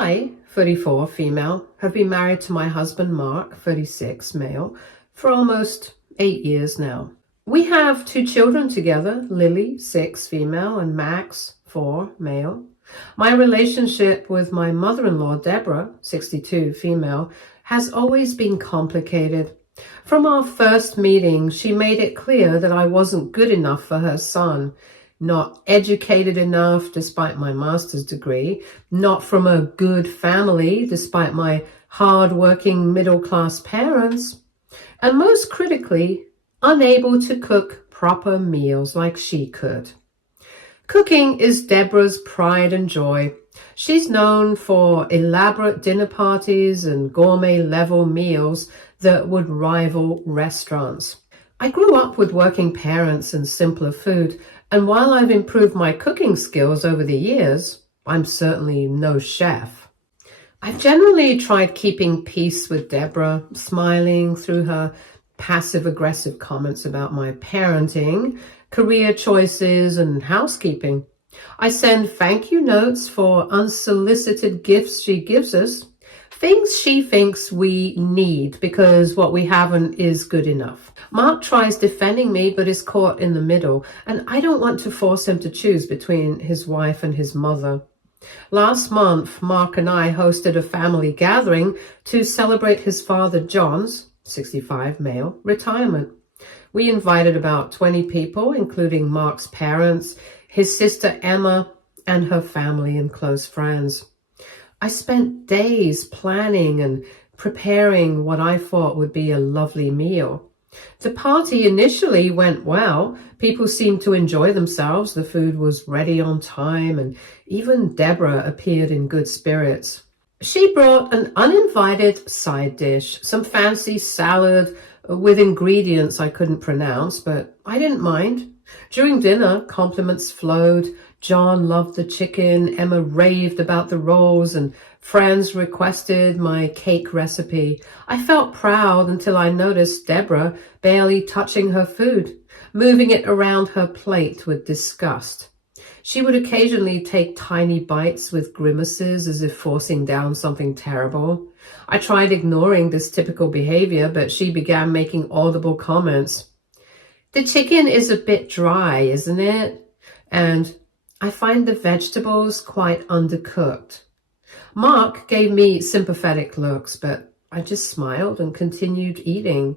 I, 34, female, have been married to my husband Mark, 36, male, for almost 8 years now. We have 2 children together, Lily, 6, female, and Max, 4, male. My relationship with my mother-in-law, Deborah, 62, female, has always been complicated. From our first meeting, she made it clear that I wasn't good enough for her son, not educated enough despite my master's degree, not from a good family despite my hard-working middle-class parents, and most critically, unable to cook proper meals like she could. Cooking is Deborah's pride and joy. She's known for elaborate dinner parties and gourmet-level meals that would rival restaurants. I grew up with working parents and simpler food, and while I've improved my cooking skills over the years, I'm certainly no chef. I've generally tried keeping peace with Deborah, smiling through her passive-aggressive comments about my parenting, career choices, and housekeeping. I send thank you notes for unsolicited gifts she gives us, things she thinks we need because what we haven't is good enough. Mark tries defending me but is caught in the middle, and I don't want to force him to choose between his wife and his mother. Last month, Mark and I hosted a family gathering to celebrate his father John's, 65 male, retirement. We invited about 20 people, including Mark's parents, his sister Emma, and her family and close friends. I spent days planning and preparing what I thought would be a lovely meal. The party initially went well. People seemed to enjoy themselves. The food was ready on time, and even Deborah appeared in good spirits. She brought an uninvited side dish, some fancy salad with ingredients I couldn't pronounce, but I didn't mind. During dinner, compliments flowed. John loved the chicken, Emma raved about the rolls, and friends requested my cake recipe. I felt proud until I noticed Deborah barely touching her food, moving it around her plate with disgust. She would occasionally take tiny bites with grimaces as if forcing down something terrible. I tried ignoring this typical behavior, but she began making audible comments. "The chicken is a bit dry, isn't it?" And "I find the vegetables quite undercooked." Mark gave me sympathetic looks, but I just smiled and continued eating.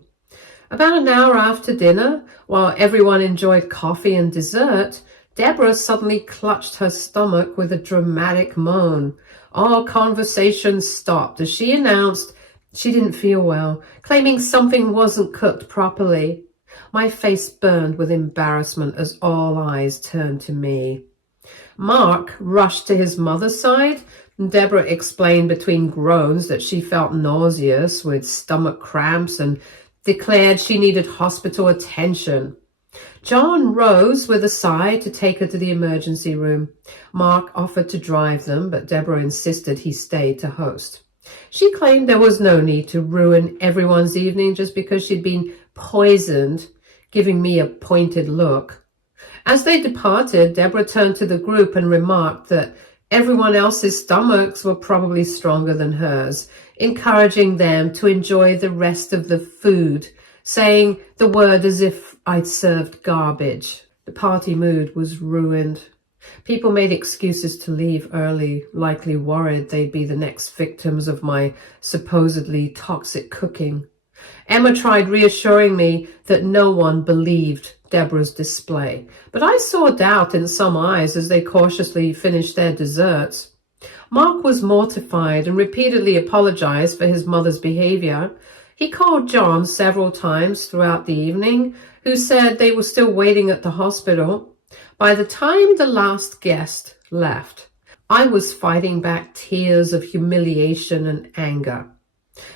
About an hour after dinner, while everyone enjoyed coffee and dessert, Deborah suddenly clutched her stomach with a dramatic moan. All conversation stopped as she announced she didn't feel well, claiming something wasn't cooked properly. My face burned with embarrassment as all eyes turned to me. Mark rushed to his mother's side, and Deborah explained between groans that she felt nauseous with stomach cramps and declared she needed hospital attention. John rose with a sigh to take her to the emergency room. Mark offered to drive them, but Deborah insisted he stay to host. She claimed there was no need to ruin everyone's evening just because she'd been poisoned, giving me a pointed look. As they departed, Deborah turned to the group and remarked that everyone else's stomachs were probably stronger than hers, encouraging them to enjoy the rest of the food, saying the word as if I'd served garbage. The party mood was ruined. People made excuses to leave early, likely worried they'd be the next victims of my supposedly toxic cooking. Emma tried reassuring me that no one believed Deborah's display, but I saw doubt in some eyes as they cautiously finished their desserts. Mark was mortified and repeatedly apologized for his mother's behavior. He called John several times throughout the evening, who said they were still waiting at the hospital. By the time the last guest left, I was fighting back tears of humiliation and anger.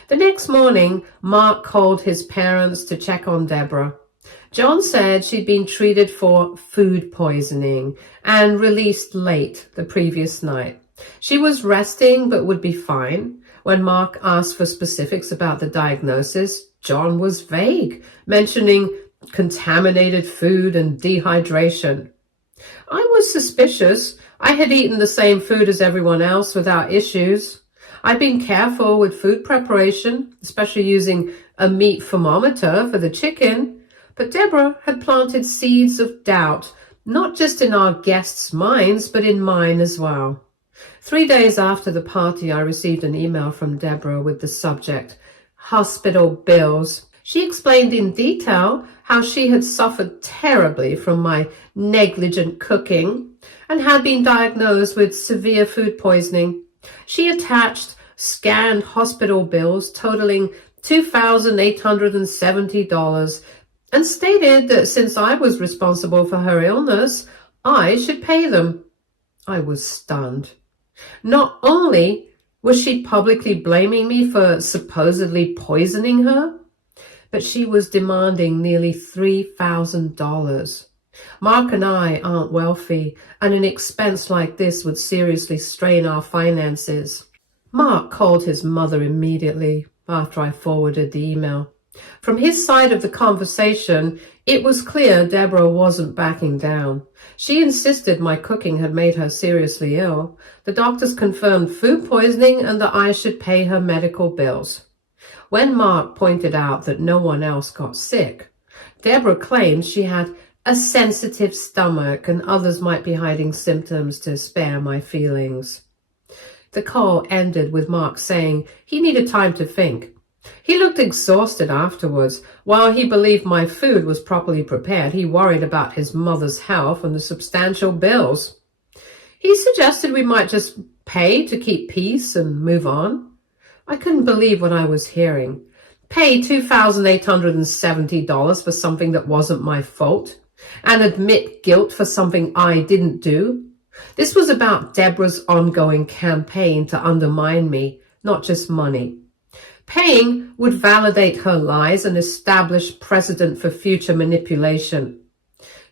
The next morning, Mark called his parents to check on Deborah. John said she'd been treated for food poisoning and released late the previous night. She was resting but would be fine. When Mark asked for specifics about the diagnosis, John was vague, mentioning contaminated food and dehydration. I was suspicious. I had eaten the same food as everyone else without issues. I'd been careful with food preparation, especially using a meat thermometer for the chicken, but Deborah had planted seeds of doubt, not just in our guests' minds, but in mine as well. 3 days after the party, I received an email from Deborah with the subject, "Hospital Bills." She explained in detail how she had suffered terribly from my negligent cooking and had been diagnosed with severe food poisoning. She attached scanned hospital bills totaling $2,870 and stated that since I was responsible for her illness, I should pay them. I was stunned. Not only was she publicly blaming me for supposedly poisoning her, but she was demanding nearly $3,000. Mark and I aren't wealthy, and an expense like this would seriously strain our finances. Mark called his mother immediately after I forwarded the email. From his side of the conversation, it was clear Deborah wasn't backing down. She insisted my cooking had made her seriously ill. The doctors confirmed food poisoning and that I should pay her medical bills. When Mark pointed out that no one else got sick, Deborah claimed she had a sensitive stomach and others might be hiding symptoms to spare my feelings. The call ended with Mark saying he needed time to think. He looked exhausted afterwards. While he believed my food was properly prepared, he worried about his mother's health and the substantial bills. He suggested we might just pay to keep peace and move on. I couldn't believe what I was hearing. Pay $2,870 for something that wasn't my fault and admit guilt for something I didn't do. This was about Deborah's ongoing campaign to undermine me, not just money. Paying would validate her lies and establish precedent for future manipulation.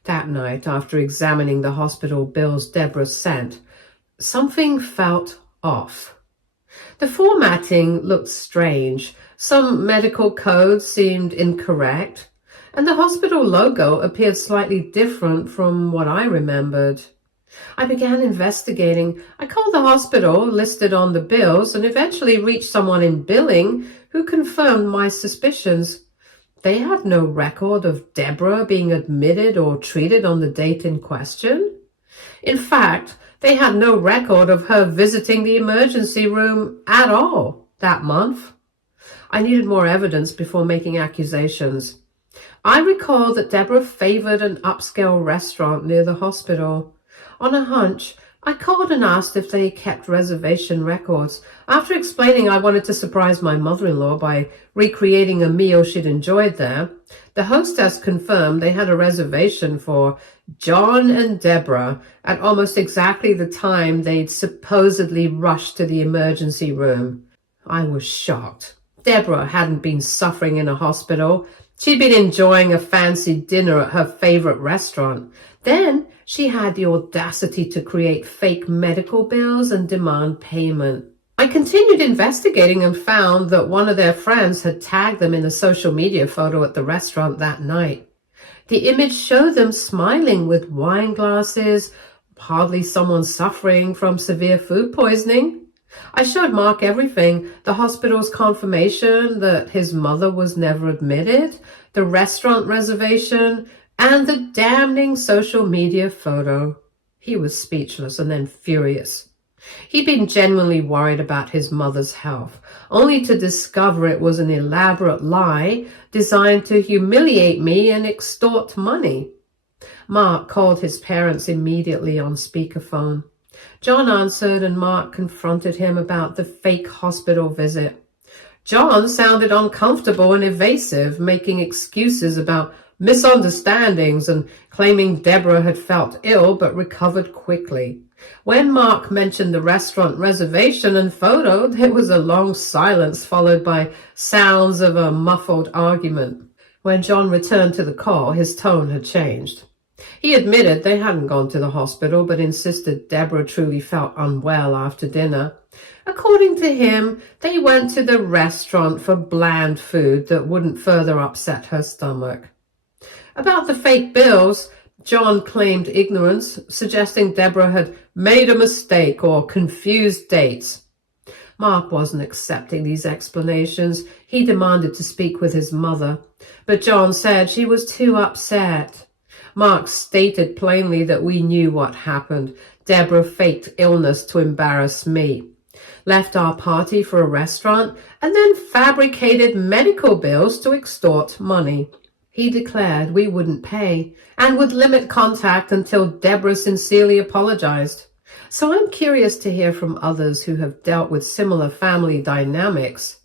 That night, after examining the hospital bills Deborah sent, something felt off. The formatting looked strange. Some medical codes seemed incorrect, and the hospital logo appeared slightly different from what I remembered. I began investigating. I called the hospital listed on the bills and eventually reached someone in billing who confirmed my suspicions. They had no record of Deborah being admitted or treated on the date in question. In fact, they had no record of her visiting the emergency room at all that month. I needed more evidence before making accusations. I recall that Deborah favored an upscale restaurant near the hospital. On a hunch, I called and asked if they kept reservation records. After explaining I wanted to surprise my mother-in-law by recreating a meal she'd enjoyed there, the hostess confirmed they had a reservation for John and Deborah at almost exactly the time they'd supposedly rushed to the emergency room. I was shocked. Deborah hadn't been suffering in a hospital. She'd been enjoying a fancy dinner at her favorite restaurant. Then she had the audacity to create fake medical bills and demand payment. I continued investigating and found that one of their friends had tagged them in a social media photo at the restaurant that night. The image showed them smiling with wine glasses, hardly someone suffering from severe food poisoning. I showed Mark everything, the hospital's confirmation that his mother was never admitted, the restaurant reservation, and the damning social media photo. He was speechless and then furious. He'd been genuinely worried about his mother's health, only to discover it was an elaborate lie designed to humiliate me and extort money. Mark called his parents immediately on speakerphone. John answered and Mark confronted him about the fake hospital visit. John sounded uncomfortable and evasive, making excuses about misunderstandings and claiming Deborah had felt ill but recovered quickly. When Mark mentioned the restaurant reservation and photo, there was a long silence followed by sounds of a muffled argument. When John returned to the call, his tone had changed. He admitted they hadn't gone to the hospital, but insisted Deborah truly felt unwell after dinner. According to him, they went to the restaurant for bland food that wouldn't further upset her stomach. About the fake bills, John claimed ignorance, suggesting Deborah had made a mistake or confused dates. Mark wasn't accepting these explanations. He demanded to speak with his mother, but John said she was too upset. Mark stated plainly that we knew what happened. Deborah faked illness to embarrass me, left our party for a restaurant, and then fabricated medical bills to extort money. He declared we wouldn't pay and would limit contact until Deborah sincerely apologized. So I'm curious to hear from others who have dealt with similar family dynamics.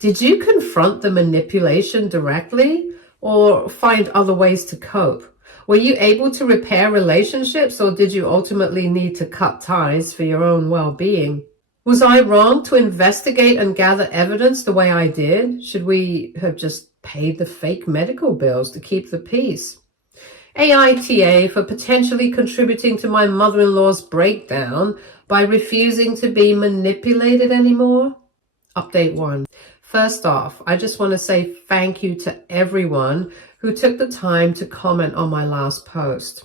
Did you confront the manipulation directly or find other ways to cope? Were you able to repair relationships, or did you ultimately need to cut ties for your own well-being? Was I wrong to investigate and gather evidence the way I did? Should we have just paid the fake medical bills to keep the peace? Aita for potentially contributing to my mother-in-law's breakdown by refusing to be manipulated anymore? Update 1. First off, I just want to say thank you to everyone who took the time to comment on my last post.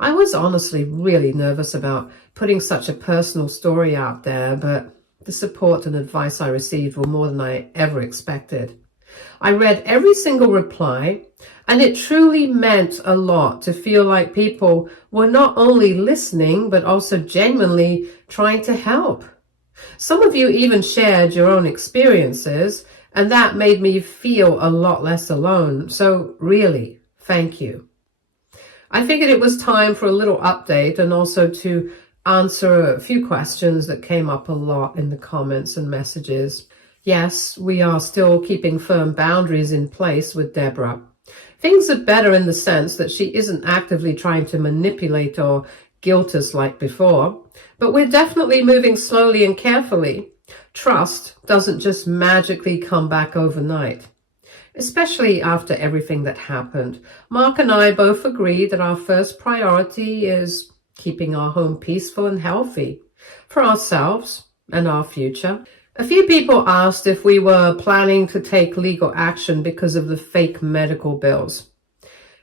I was honestly really nervous about putting such a personal story out there, but the support and advice I received were more than I ever expected. I read every single reply, and it truly meant a lot to feel like people were not only listening, but also genuinely trying to help. Some of you even shared your own experiences, and that made me feel a lot less alone. So really, thank you. I figured it was time for a little update and also to answer a few questions that came up a lot in the comments and messages. Yes, we are still keeping firm boundaries in place with Deborah. Things are better in the sense that she isn't actively trying to manipulate or guilt us like before, but we're definitely moving slowly and carefully. Trust doesn't just magically come back overnight, especially after everything that happened. Mark and I both agree that our first priority is keeping our home peaceful and healthy for ourselves and our future. A few people asked if we were planning to take legal action because of the fake medical bills.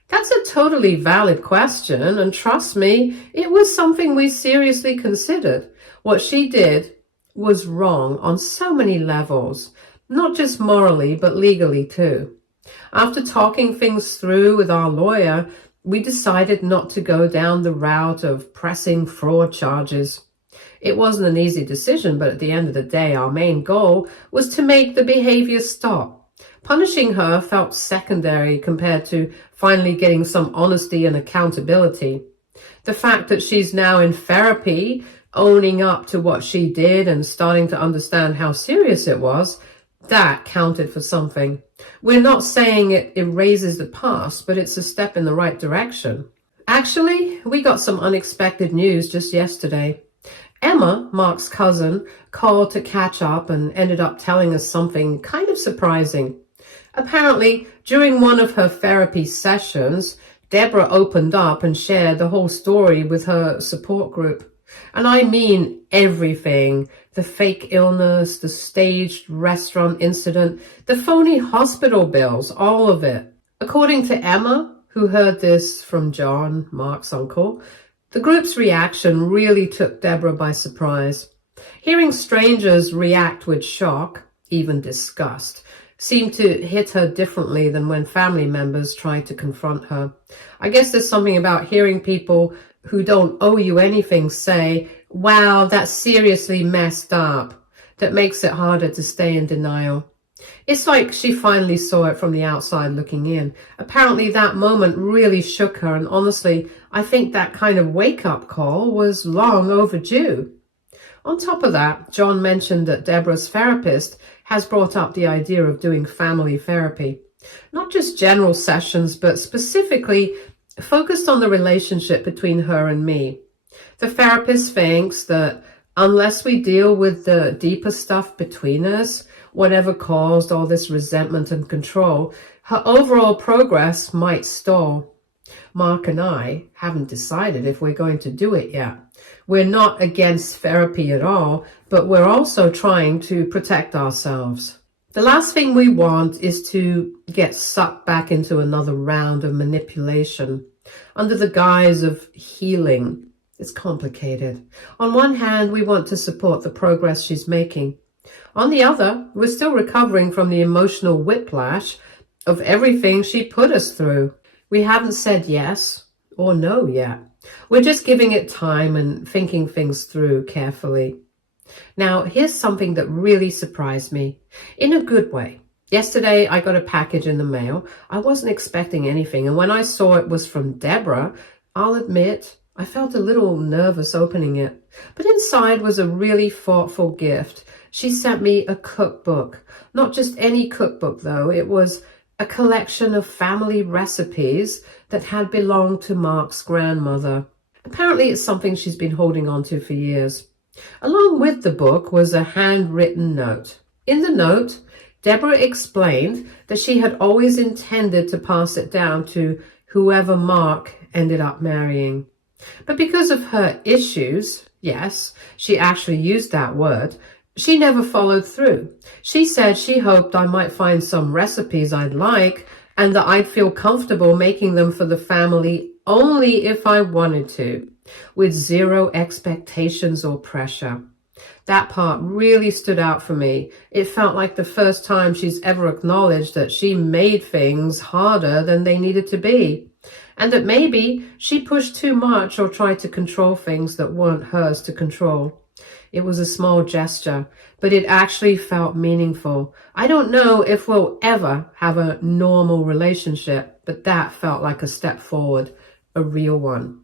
That's a totally valid question, and trust me, it was something we seriously considered. What she did was wrong on so many levels, not just morally, but legally too. After talking things through with our lawyer, we decided not to go down the route of pressing fraud charges. It wasn't an easy decision, but at the end of the day, our main goal was to make the behavior stop. Punishing her felt secondary compared to finally getting some honesty and accountability. The fact that she's now in therapy, owning up to what she did and starting to understand how serious it was, that counted for something. We're not saying it erases the past, but it's a step in the right direction. Actually, we got some unexpected news just yesterday. Emma, Mark's cousin, called to catch up and ended up telling us something kind of surprising. Apparently, during one of her therapy sessions, Deborah opened up and shared the whole story with her support group. And I mean everything. The fake illness, the staged restaurant incident, the phony hospital bills, all of it. According to Emma, who heard this from John, Mark's uncle, the group's reaction really took Deborah by surprise. Hearing strangers react with shock, even disgust, seemed to hit her differently than when family members tried to confront her. I guess there's something about hearing people who don't owe you anything say, "Wow, that's seriously messed up," that makes it harder to stay in denial. It's like she finally saw it from the outside looking in. Apparently that moment really shook her, and honestly, I think that kind of wake-up call was long overdue. On top of that, John mentioned that Deborah's therapist has brought up the idea of doing family therapy. Not just general sessions, but specifically focused on the relationship between her and me. The therapist thinks that unless we deal with the deeper stuff between us, whatever caused all this resentment and control, her overall progress might stall. Mark and I haven't decided if we're going to do it yet. We're not against therapy at all, but we're also trying to protect ourselves. The last thing we want is to get sucked back into another round of manipulation. under the guise of healing. It's complicated. On one hand, we want to support the progress she's making. On the other, we're still recovering from the emotional whiplash of everything she put us through. We haven't said yes or no yet. We're just giving it time and thinking things through carefully. Now, here's something that really surprised me, in a good way. Yesterday, I got a package in the mail. I wasn't expecting anything, and when I saw it was from Deborah, I'll admit, I felt a little nervous opening it. But inside was a really thoughtful gift. She sent me a cookbook. Not just any cookbook, though. It was a collection of family recipes that had belonged to Mark's grandmother. Apparently, it's something she's been holding on to for years. Along with the book was a handwritten note. In the note, Deborah explained that she had always intended to pass it down to whoever Mark ended up marrying. But because of her issues, yes, she actually used that word, she never followed through. She said she hoped I might find some recipes I'd like and that I'd feel comfortable making them for the family only if I wanted to, with zero expectations or pressure. That part really stood out for me. It felt like the first time she's ever acknowledged that she made things harder than they needed to be, and that maybe she pushed too much or tried to control things that weren't hers to control. It was a small gesture, but it actually felt meaningful. I don't know if we'll ever have a normal relationship, but that felt like a step forward, a real one.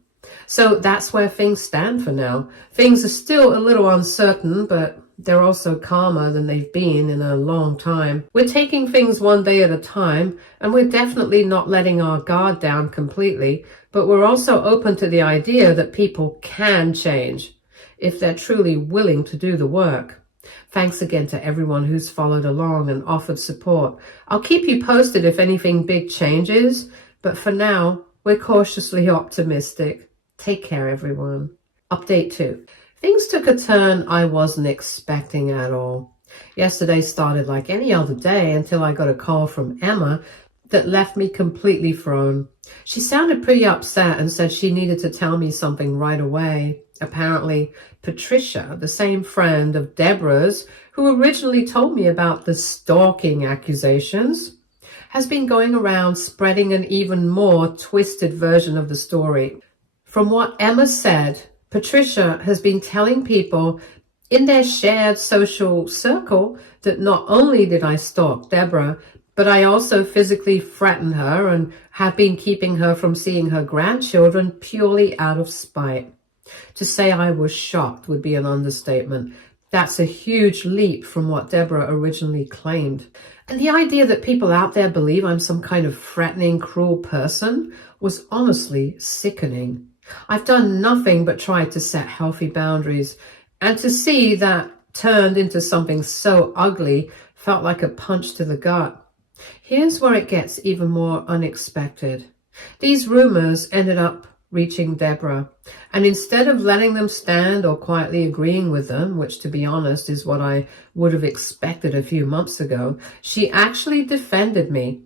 So that's where things stand for now. Things are still a little uncertain, but they're also calmer than they've been in a long time. We're taking things one day at a time, and we're definitely not letting our guard down completely, but we're also open to the idea that people can change if they're truly willing to do the work. Thanks again to everyone who's followed along and offered support. I'll keep you posted if anything big changes, but for now, we're cautiously optimistic. Take care, everyone. Update 2. Things took a turn I wasn't expecting at all. Yesterday started like any other day until I got a call from Emma that left me completely thrown. She sounded pretty upset and said she needed to tell me something right away. Apparently, Patricia, the same friend of Deborah's who originally told me about the stalking accusations, has been going around spreading an even more twisted version of the story. From what Emma said, Patricia has been telling people in their shared social circle that not only did I stalk Deborah, but I also physically threatened her and have been keeping her from seeing her grandchildren purely out of spite. To say I was shocked would be an understatement. That's a huge leap from what Deborah originally claimed. And the idea that people out there believe I'm some kind of threatening, cruel person was honestly sickening. I've done nothing but try to set healthy boundaries, and to see that turned into something so ugly felt like a punch to the gut. Here's where it gets even more unexpected. These rumors ended up reaching Deborah, and instead of letting them stand or quietly agreeing with them, which to be honest is what I would have expected a few months ago, she actually defended me.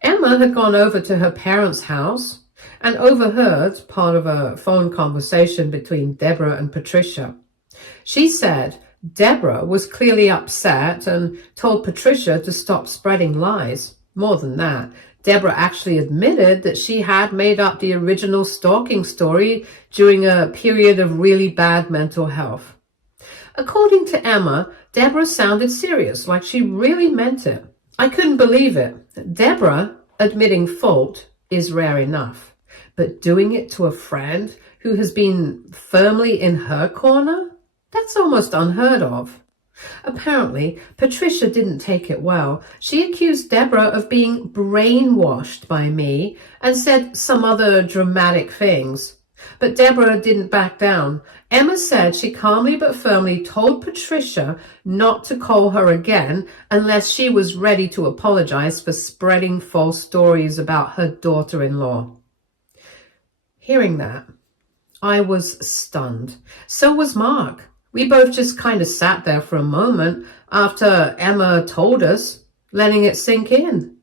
Emma had gone over to her parents' house and overheard part of a phone conversation between Deborah and Patricia. She said Deborah was clearly upset and told Patricia to stop spreading lies. More than that, Deborah actually admitted that she had made up the original stalking story during a period of really bad mental health. According to Emma, Deborah sounded serious, like she really meant it. I couldn't believe it. Deborah admitting fault is rare enough, but doing it to a friend who has been firmly in her corner? That's almost unheard of. Apparently, Patricia didn't take it well. She accused Deborah of being brainwashed by me and said some other dramatic things. But Deborah didn't back down. Emma said she calmly but firmly told Patricia not to call her again unless she was ready to apologize for spreading false stories about her daughter-in-law. Hearing that, I was stunned. So was Mark. We both just kind of sat there for a moment after Emma told us, letting it sink in.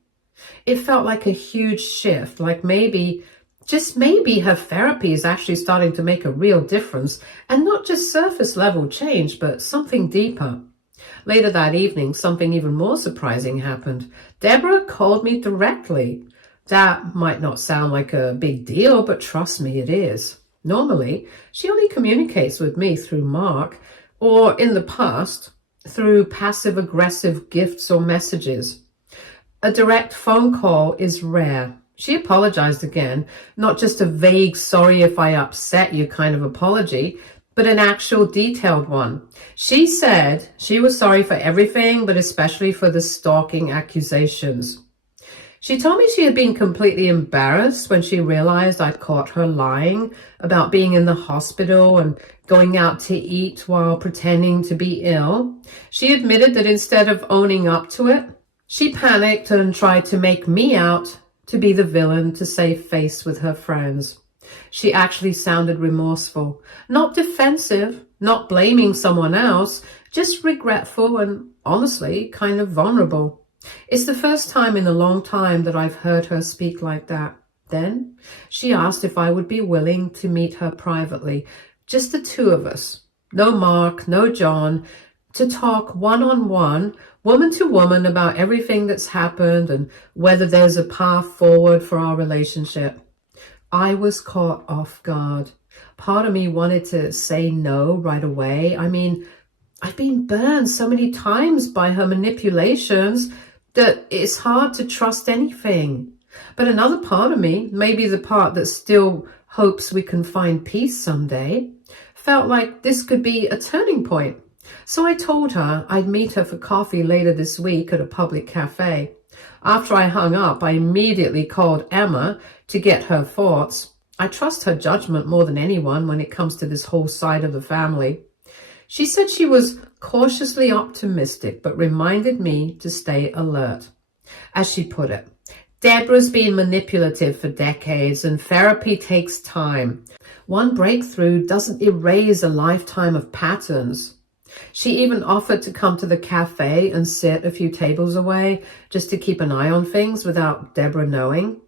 It felt like a huge shift, like maybe Just maybe her therapy is actually starting to make a real difference, and not just surface level change, but something deeper. Later that evening, something even more surprising happened. Deborah called me directly. That might not sound like a big deal, but trust me, it is. Normally, she only communicates with me through Mark, or in the past, through passive-aggressive gifts or messages. A direct phone call is rare. She apologized again, not just a vague sorry if I upset you kind of apology, but an actual detailed one. She said she was sorry for everything, but especially for the stalking accusations. She told me she had been completely embarrassed when she realized I'd caught her lying about being in the hospital and going out to eat while pretending to be ill. She admitted that instead of owning up to it, she panicked and tried to make me out to be the villain to save face with her friends. She actually sounded remorseful, not defensive, not blaming someone else, just regretful and honestly kind of vulnerable. It's the first time in a long time that I've heard her speak like that. Then she asked if I would be willing to meet her privately, just the two of us. No Mark, no John, to talk one-on-one, woman to woman, about everything that's happened and whether there's a path forward for our relationship. I was caught off guard. Part of me wanted to say no right away. I mean, I've been burned so many times by her manipulations that it's hard to trust anything. But another part of me, maybe the part that still hopes we can find peace someday, felt like this could be a turning point. So I told her I'd meet her for coffee later this week at a public cafe. After I hung up, I immediately called Emma to get her thoughts. I trust her judgment more than anyone when it comes to this whole side of the family. She said she was cautiously optimistic, but reminded me to stay alert. As she put it, Deborah's been manipulative for decades, and therapy takes time. One breakthrough doesn't erase a lifetime of patterns. She even offered to come to the cafe and sit a few tables away just to keep an eye on things without Deborah knowing.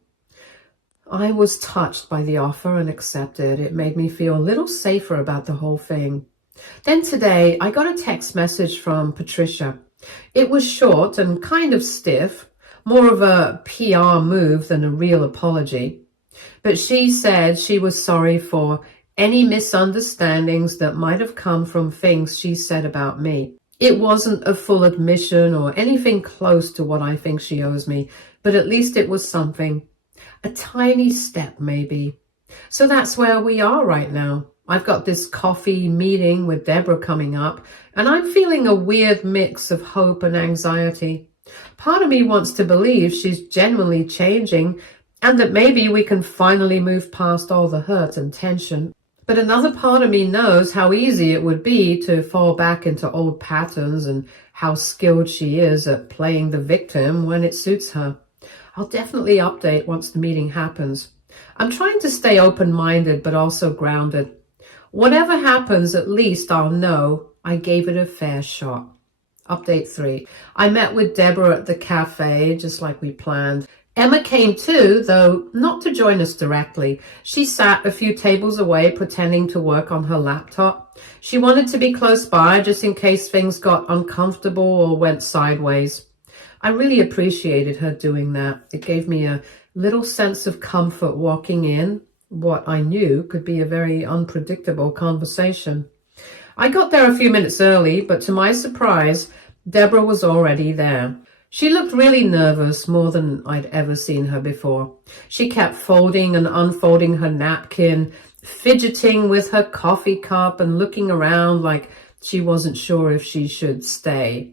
I was touched by the offer and accepted. It made me feel a little safer about the whole thing. Then today, I got a text message from Patricia. It was short and kind of stiff, more of a PR move than a real apology. But she said she was sorry for any misunderstandings that might have come from things she said about me. It wasn't a full admission or anything close to what I think she owes me, but at least it was something. A tiny step, maybe. So that's where we are right now. I've got this coffee meeting with Deborah coming up, and I'm feeling a weird mix of hope and anxiety. Part of me wants to believe she's genuinely changing and that maybe we can finally move past all the hurt and tension. But another part of me knows how easy it would be to fall back into old patterns and how skilled she is at playing the victim when it suits her. I'll definitely update once the meeting happens. I'm trying to stay open-minded but also grounded. Whatever happens, at least I'll know I gave it a fair shot. Update 3. I met with Deborah at the cafe, just like we planned. Emma came too, though not to join us directly. She sat a few tables away, pretending to work on her laptop. She wanted to be close by, just in case things got uncomfortable or went sideways. I really appreciated her doing that. It gave me a little sense of comfort walking in what I knew could be a very unpredictable conversation. I got there a few minutes early, but to my surprise, Deborah was already there. She looked really nervous, more than I'd ever seen her before. She kept folding and unfolding her napkin, fidgeting with her coffee cup and looking around like she wasn't sure if she should stay.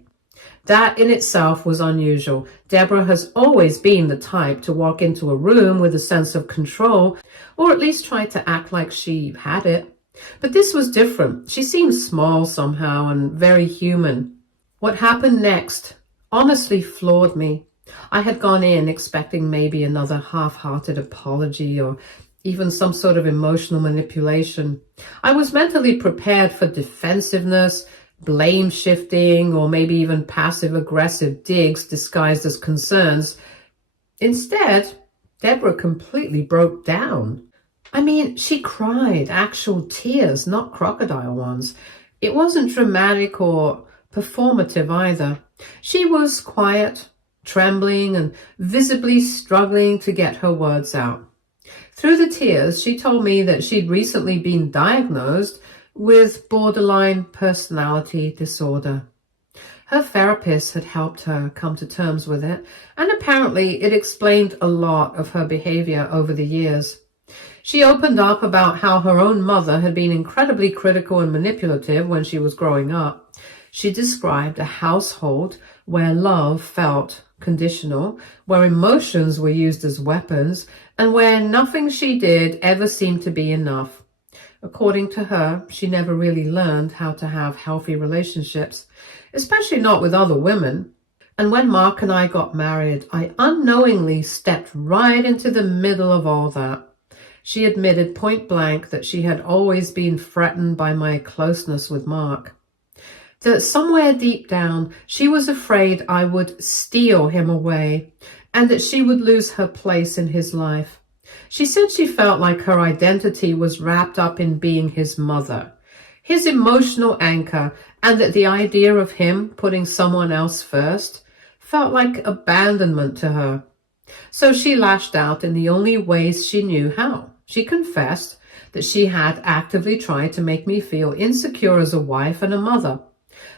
That in itself was unusual. Deborah has always been the type to walk into a room with a sense of control, or at least try to act like she had it. But this was different. She seemed small somehow and very human. What happened next honestly floored me. I had gone in expecting maybe another half-hearted apology or even some sort of emotional manipulation. I was mentally prepared for defensiveness, blame shifting, or maybe even passive-aggressive digs disguised as concerns. Instead, Deborah completely broke down. I mean, she cried actual tears, not crocodile ones. It wasn't dramatic or performative either. She was quiet, trembling, and visibly struggling to get her words out. Through the tears, she told me that she'd recently been diagnosed with borderline personality disorder. Her therapist had helped her come to terms with it, and apparently it explained a lot of her behavior over the years. She opened up about how her own mother had been incredibly critical and manipulative when she was growing up. She described a household where love felt conditional, where emotions were used as weapons, and where nothing she did ever seemed to be enough. According to her, she never really learned how to have healthy relationships, especially not with other women. And when Mark and I got married, I unknowingly stepped right into the middle of all that. She admitted point blank that she had always been threatened by my closeness with Mark. That somewhere deep down, she was afraid I would steal him away and that she would lose her place in his life. She said she felt like her identity was wrapped up in being his mother, his emotional anchor, and that the idea of him putting someone else first felt like abandonment to her. So she lashed out in the only ways she knew how. She confessed that she had actively tried to make me feel insecure as a wife and a mother,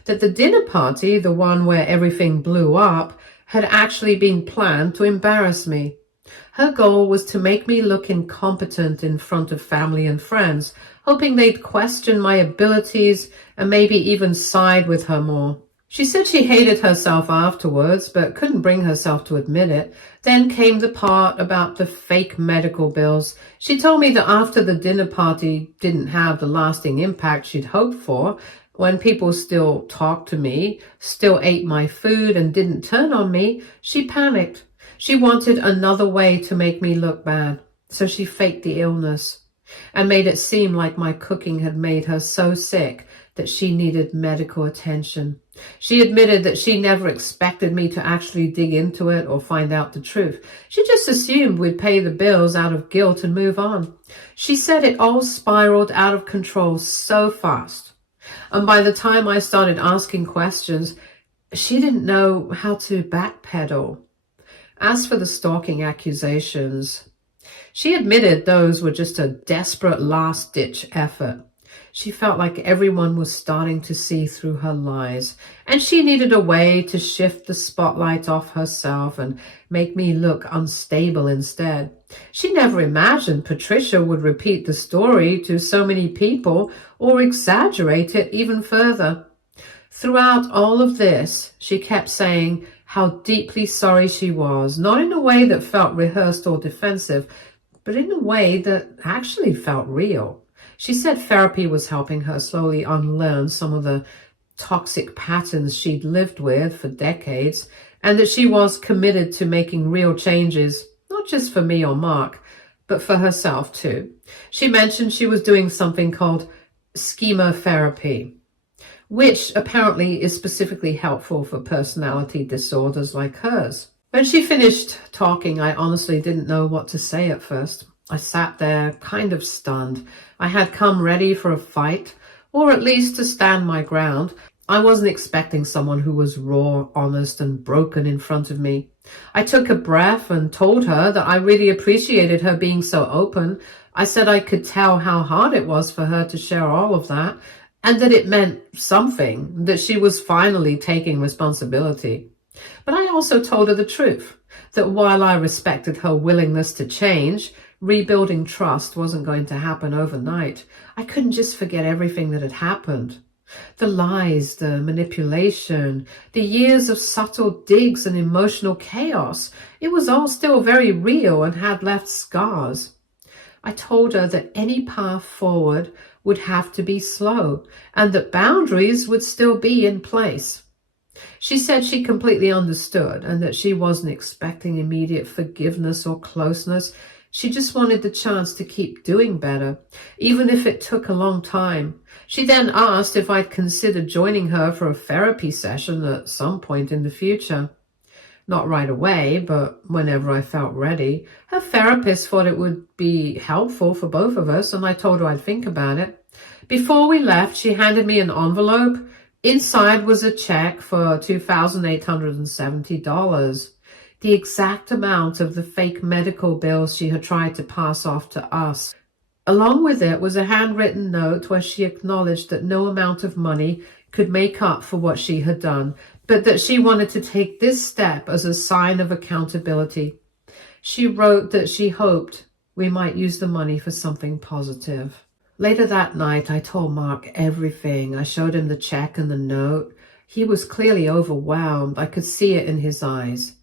that the dinner party, the one where everything blew up, had actually been planned to embarrass me. Her goal was to make me look incompetent in front of family and friends, hoping they'd question my abilities and maybe even side with her more. She said she hated herself afterwards, but couldn't bring herself to admit it. Then came the part about the fake medical bills. She told me that after the dinner party didn't have the lasting impact she'd hoped for, when people still talked to me, still ate my food and didn't turn on me, she panicked. She wanted another way to make me look bad, so she faked the illness and made it seem like my cooking had made her so sick that she needed medical attention. She admitted that she never expected me to actually dig into it or find out the truth. She just assumed we'd pay the bills out of guilt and move on. She said it all spiraled out of control so fast. And by the time I started asking questions, she didn't know how to backpedal. As for the stalking accusations, she admitted those were just a desperate last-ditch effort. She felt like everyone was starting to see through her lies, and she needed a way to shift the spotlight off herself and make me look unstable instead. She never imagined Patricia would repeat the story to so many people or exaggerate it even further. Throughout all of this, she kept saying how deeply sorry she was, not in a way that felt rehearsed or defensive, but in a way that actually felt real. She said therapy was helping her slowly unlearn some of the toxic patterns she'd lived with for decades, and that she was committed to making real changes, not just for me or Mark, but for herself too. She mentioned she was doing something called schema therapy, which apparently is specifically helpful for personality disorders like hers. When she finished talking, I honestly didn't know what to say at first. I sat there kind of stunned. I had come ready for a fight, or at least to stand my ground. I wasn't expecting someone who was raw, honest, and broken in front of me. I took a breath and told her that I really appreciated her being so open. I said I could tell how hard it was for her to share all of that, and that it meant something, that she was finally taking responsibility. But I also told her the truth, that while I respected her willingness to change, rebuilding trust wasn't going to happen overnight. I couldn't just forget everything that had happened. The lies, the manipulation, the years of subtle digs and emotional chaos. It was all still very real and had left scars. I told her that any path forward would have to be slow and that boundaries would still be in place. She said she completely understood and that she wasn't expecting immediate forgiveness or closeness. She just wanted the chance to keep doing better, even if it took a long time. She then asked if I'd consider joining her for a therapy session at some point in the future. Not right away, but whenever I felt ready. Her therapist thought it would be helpful for both of us, and I told her I'd think about it. Before we left, she handed me an envelope. Inside was a check for $2,870, the exact amount of the fake medical bills she had tried to pass off to us. Along with it was a handwritten note where she acknowledged that no amount of money could make up for what she had done, but that she wanted to take this step as a sign of accountability. She wrote that she hoped we might use the money for something positive. Later that night, I told Mark everything. I showed him the check and the note. He was clearly overwhelmed. I could see it in his eyes.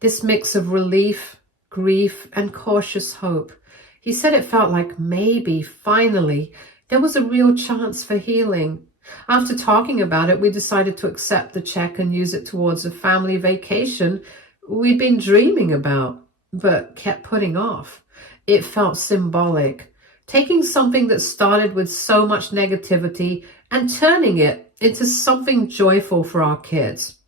This mix of relief, grief, and cautious hope. He said it felt like maybe, finally, there was a real chance for healing. After talking about it, we decided to accept the check and use it towards a family vacation we'd been dreaming about, but kept putting off. It felt symbolic. Taking something that started with so much negativity and turning it into something joyful for our kids.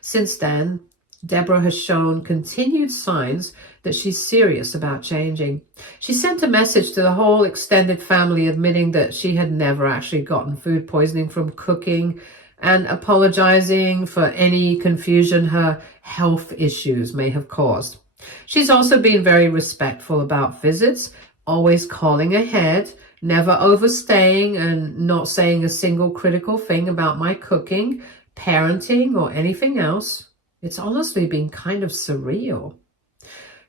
Since then, Deborah has shown continued signs that she's serious about changing. She sent a message to the whole extended family admitting that she had never actually gotten food poisoning from cooking and apologizing for any confusion her health issues may have caused. She's also been very respectful about visits, always calling ahead, never overstaying, and not saying a single critical thing about my cooking, parenting, or anything else. It's honestly been kind of surreal.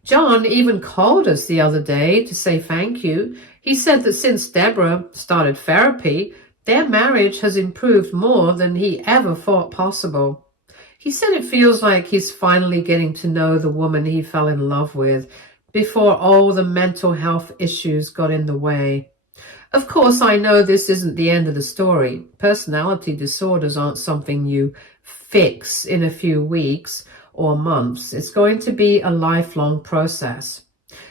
John even called us the other day to say thank you. He said that since Deborah started therapy, their marriage has improved more than he ever thought possible. He said it feels like he's finally getting to know the woman he fell in love with before all the mental health issues got in the way. Of course, I know this isn't the end of the story. Personality disorders aren't something you fix in a few weeks or months. It's going to be a lifelong process.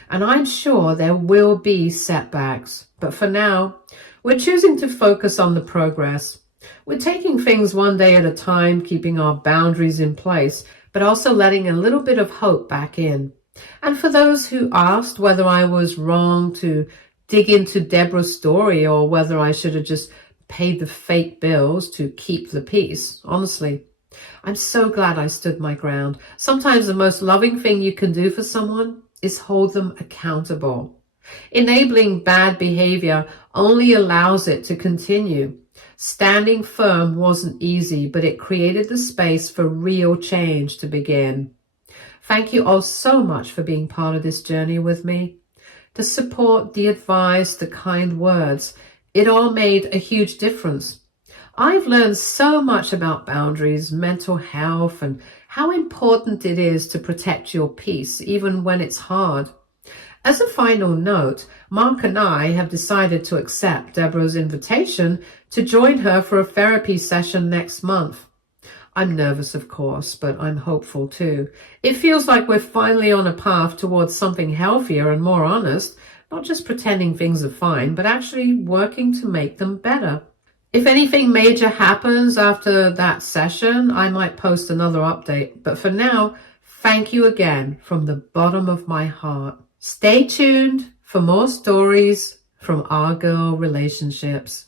And I'm sure there will be setbacks. But for now, we're choosing to focus on the progress. We're taking things one day at a time, keeping our boundaries in place, but also letting a little bit of hope back in. And for those who asked whether I was wrong to dig into Deborah's story or whether I should have just paid the fake bills to keep the peace, honestly, I'm so glad I stood my ground. Sometimes the most loving thing you can do for someone is hold them accountable. Enabling bad behavior only allows it to continue. Standing firm wasn't easy, but it created the space for real change to begin. Thank you all so much for being part of this journey with me. The support, the advice, the kind words, it all made a huge difference. I've learned so much about boundaries, mental health, and how important it is to protect your peace, even when it's hard. As a final note, Mark and I have decided to accept Deborah's invitation to join her for a therapy session next month. I'm nervous, of course, but I'm hopeful too. It feels like we're finally on a path towards something healthier and more honest, not just pretending things are fine, but actually working to make them better. If anything major happens after that session, I might post another update. But for now, thank you again from the bottom of my heart. Stay tuned for more stories from our girl relationships.